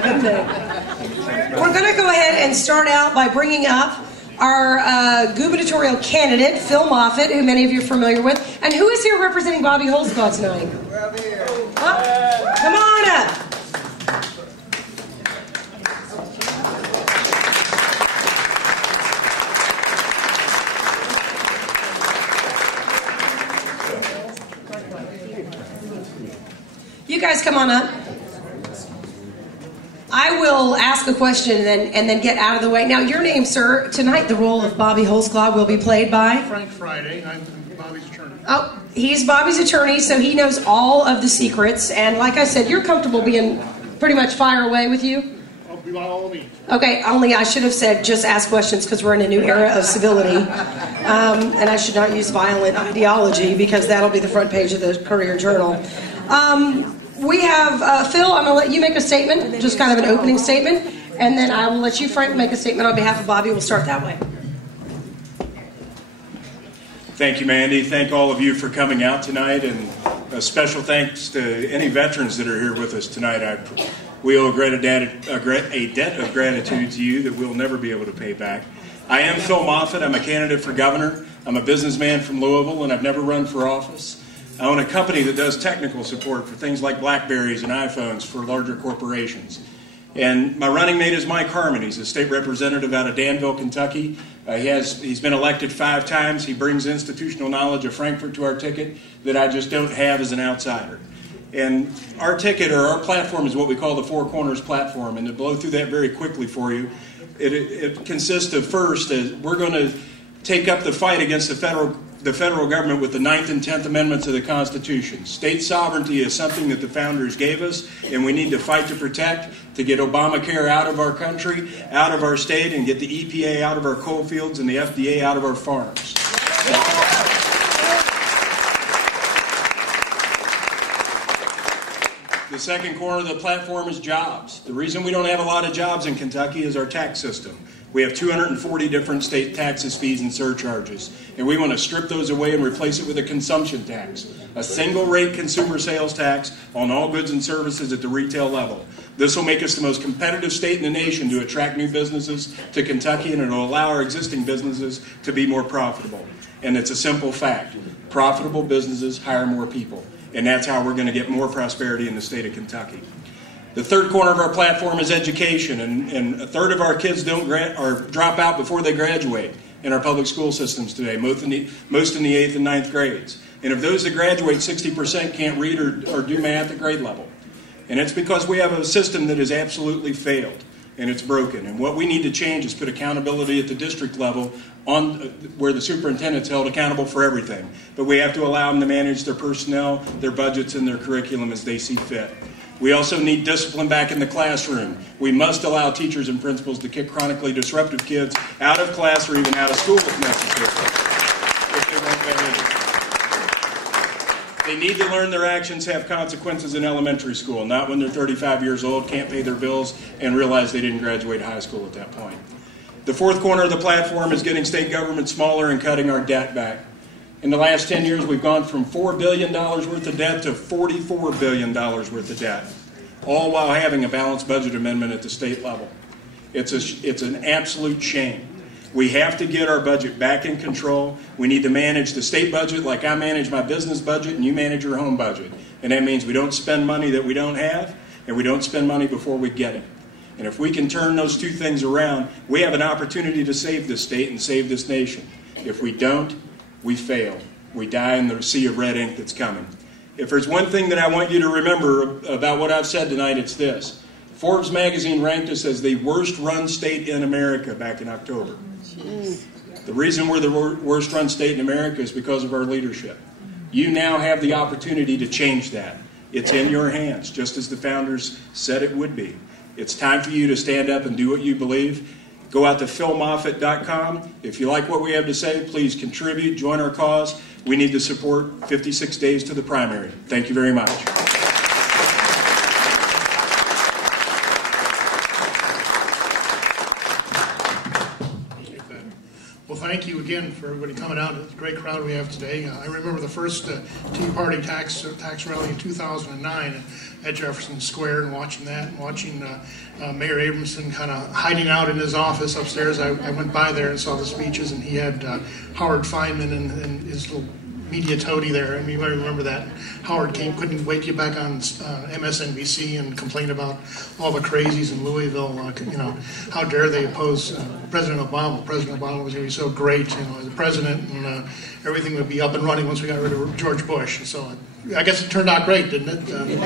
Good thing. We're going to go ahead and start out by bringing up our gubernatorial candidate, Phil Moffett, who many of you are familiar with. And who is here representing Bobbie Holsclaw tonight? We're here. Huh? Come on up. You guys come on up. I will ask a question and then get out of the way. Now, your name, sir. Tonight, the role of Bobbie Holsclaw will be played by? Frank Friday. I'm Bobbie's attorney. Oh, he's Bobbie's attorney, so he knows all of the secrets. And like I said, you're comfortable being pretty much fire away with you? I'll be by all means. Okay, only I should have said just ask questions because we're in a new era of civility. And I should not use violent ideology because that'll be the front page of the Courier Journal. We have, Phil, I'm going to let you make a statement, just kind of an opening statement, and then I will let you, Frank, make a statement on behalf of Bobbie. We'll start that way. Thank you, Mandy. Thank all of you for coming out tonight, and a special thanks to any veterans that are here with us tonight. We owe a debt of gratitude to you that we'll never be able to pay back. I am Phil Moffett. I'm a candidate for governor. I'm a businessman from Louisville, and I've never run for office. I own a company that does technical support for things like BlackBerries and iPhones for larger corporations. And my running mate is Mike Harmon. He's a state representative out of Danville, Kentucky. He's been elected 5 times. He brings institutional knowledge of Frankfurt to our ticket that I just don't have as an outsider. And our ticket, or our platform, is what we call the Four Corners platform. And to blow through that very quickly for you, it consists of, first, we're going to take up the fight against the federal government with the 9th and 10th Amendments of the Constitution. State sovereignty is something that the founders gave us, and we need to fight to protect, to get Obamacare out of our country, out of our state, and get the EPA out of our coal fields and the FDA out of our farms. The second corner of the platform is jobs. The reason we don't have a lot of jobs in Kentucky is our tax system. We have 240 different state taxes, fees, and surcharges. And we want to strip those away and replace it with a consumption tax, a single-rate consumer sales tax on all goods and services at the retail level. This will make us the most competitive state in the nation to attract new businesses to Kentucky, and it will allow our existing businesses to be more profitable. And it's a simple fact. Profitable businesses hire more people. And that's how we're going to get more prosperity in the state of Kentucky. The third corner of our platform is education, and a third of our kids drop out before they graduate in our public school systems today, most in the 8th and 9th grades. And of those that graduate, 60% can't read or do math at grade level. And it's because we have a system that has absolutely failed, and it's broken. And what we need to change is put accountability at the district level on where the superintendent's held accountable for everything. But we have to allow them to manage their personnel, their budgets, and their curriculum as they see fit. We also need discipline back in the classroom. We must allow teachers and principals to kick chronically disruptive kids out of class or even out of school if necessary, if they won't behave. They need to learn their actions have consequences in elementary school, not when they're 35 years old, can't pay their bills, and realize they didn't graduate high school at that point. The fourth corner of the platform is getting state government smaller and cutting our debt back. In the last 10 years, we've gone from $4 billion worth of debt to $44 billion worth of debt, all while having a balanced budget amendment at the state level. It's an absolute shame. We have to get our budget back in control. We need to manage the state budget like I manage my business budget and you manage your home budget. And that means we don't spend money that we don't have, and we don't spend money before we get it. And if we can turn those two things around, we have an opportunity to save this state and save this nation. If we don't, we fail. We die in the sea of red ink that's coming. If there's one thing that I want you to remember about what I've said tonight, it's this. Forbes magazine ranked us as the worst run state in America back in October. The reason we're the worst run state in America is because of our leadership. You now have the opportunity to change that. It's in your hands, just as the founders said it would be. It's time for you to stand up and do what you believe. Go out to philmoffett.com. If you like what we have to say, please contribute, join our cause. We need to support 56 days to the primary. Thank you very much. Well, thank you again. again for everybody coming out. It's a great crowd we have today. I remember the first Tea Party tax rally in 2009 at Jefferson Square, and watching that, and watching Mayor Abramson kind of hiding out in his office upstairs. I went by there and saw the speeches, and he had Howard Feynman and his little media toady there. I mean, you might remember that. Howard couldn't wait to get back on MSNBC and complain about all the crazies in Louisville. You know, how dare they oppose President Obama? President Obama was going to be so great, you know, as a president, and everything would be up and running once we got rid of George Bush. And so I guess it turned out great, didn't it?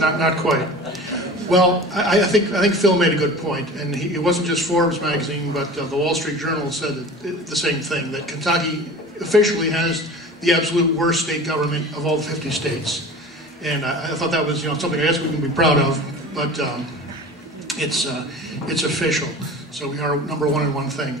Not quite. Well, I think Phil made a good point, and it wasn't just Forbes magazine, but the Wall Street Journal said the same thing, that Kentucky officially has the absolute worst state government of all the 50 states. And I thought that was, you know, something I guess we can be proud of, but it's official. So we are number one in one thing.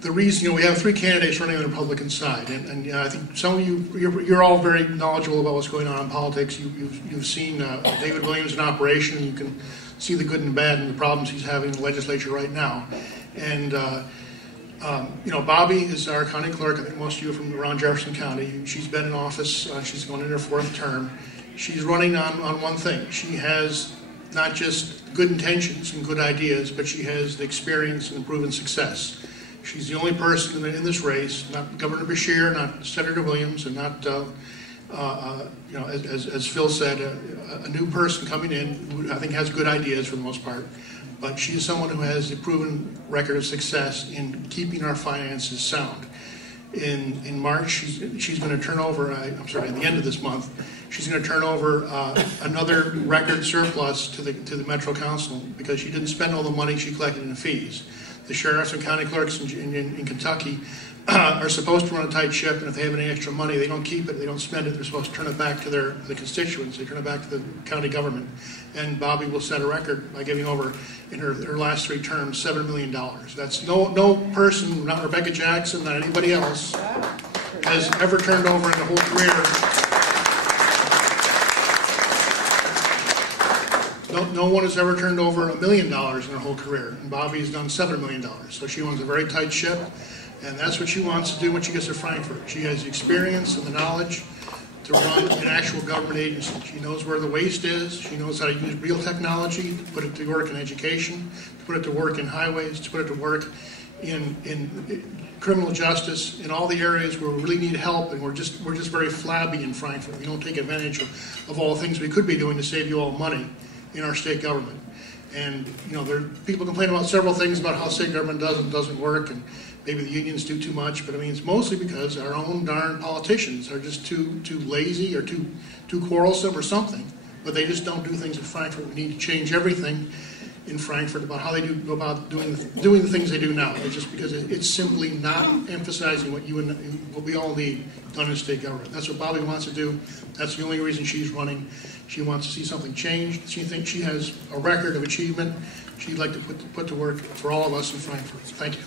The reason, you know, we have 3 candidates running on the Republican side, and you know, I think some of you're all very knowledgeable about what's going on in politics. You've seen David Williams in operation, and you can see the good and bad and the problems he's having in the legislature right now. And you know, Bobbie is our county clerk. I think most of you are from around Jefferson County. She's been in office. She's going in her 4th term. She's running on one thing. She has not just good intentions and good ideas, but she has the experience and proven success. She's the only person in this race, not Governor Beshear, not Senator Williams, and not, you know, as Phil said, a new person coming in who I think has good ideas for the most part. But she's someone who has a proven record of success in keeping our finances sound. In March, she's going to turn over, at the end of this month, she's going to turn over another record surplus to the Metro Council because she didn't spend all the money she collected in fees. The sheriffs and county clerks in Kentucky are supposed to run a tight ship, and if they have any extra money, they don't keep it, they don't spend it, they're supposed to turn it back to the constituents, they turn it back to the county government. And Bobbie will set a record by giving over, in her last 3 terms, $7 million. That's no person, not Rebecca Jackson, not anybody else, has ever turned over in the whole career. No one has ever turned over $1 million in her whole career, and Bobbie has done $7 million. So she runs a very tight ship, and that's what she wants to do when she gets to Frankfort. She has the experience and the knowledge to run an actual government agency. She knows where the waste is. She knows how to use real technology to put it to work in education, to put it to work in highways, to put it to work in criminal justice, in all the areas where we really need help, and we're just very flabby in Frankfort. We don't take advantage of all the things we could be doing to save you all money in our state government. And you know, people complain about several things about how state government doesn't work, and maybe the unions do too much, but I mean, it's mostly because our own darn politicians are just too lazy or too quarrelsome or something, but they just don't do things in Frankfurt. We need to change everything in Frankfurt about how they go about doing the things they do now. It's just because it's simply not emphasizing what we all need done in state government. That's what Bobbie wants to do. That's the only reason she's running. She wants to see something changed. She thinks she has a record of achievement she'd like to put to work for all of us in Frankfurt. Thank you.